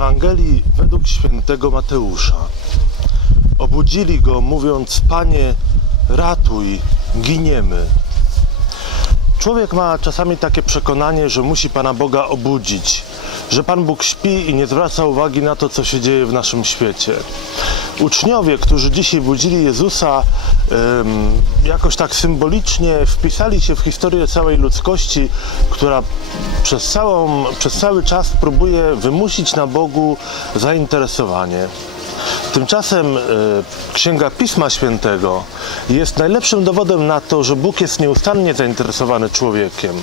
Ewangelii według świętego Mateusza. Obudzili go, mówiąc: Panie, ratuj, giniemy. Człowiek ma czasami takie przekonanie, że musi Pana Boga obudzić, że Pan Bóg śpi i nie zwraca uwagi na to, co się dzieje w naszym świecie. Uczniowie, którzy dzisiaj budzili Jezusa, jakoś tak symbolicznie wpisali się w historię całej ludzkości, która przez, całą, przez cały czas próbuje wymusić na Bogu zainteresowanie. Tymczasem e, Księga Pisma Świętego jest najlepszym dowodem na to, że Bóg jest nieustannie zainteresowany człowiekiem.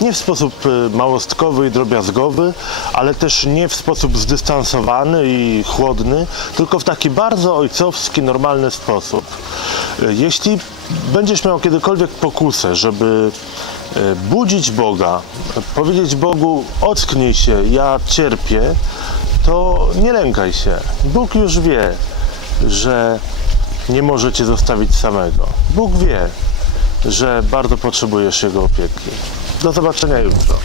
Nie w sposób e, małostkowy i drobiazgowy, ale też nie w sposób zdystansowany i chłodny, tylko w taki bardzo ojcowski, normalny sposób. E, Jeśli będziesz miał kiedykolwiek pokusę, żeby budzić Boga, powiedzieć Bogu: ocknij się, ja cierpię, to nie lękaj się. Bóg już wie, że nie może cię zostawić samego. Bóg wie, że bardzo potrzebujesz Jego opieki. Do zobaczenia jutro.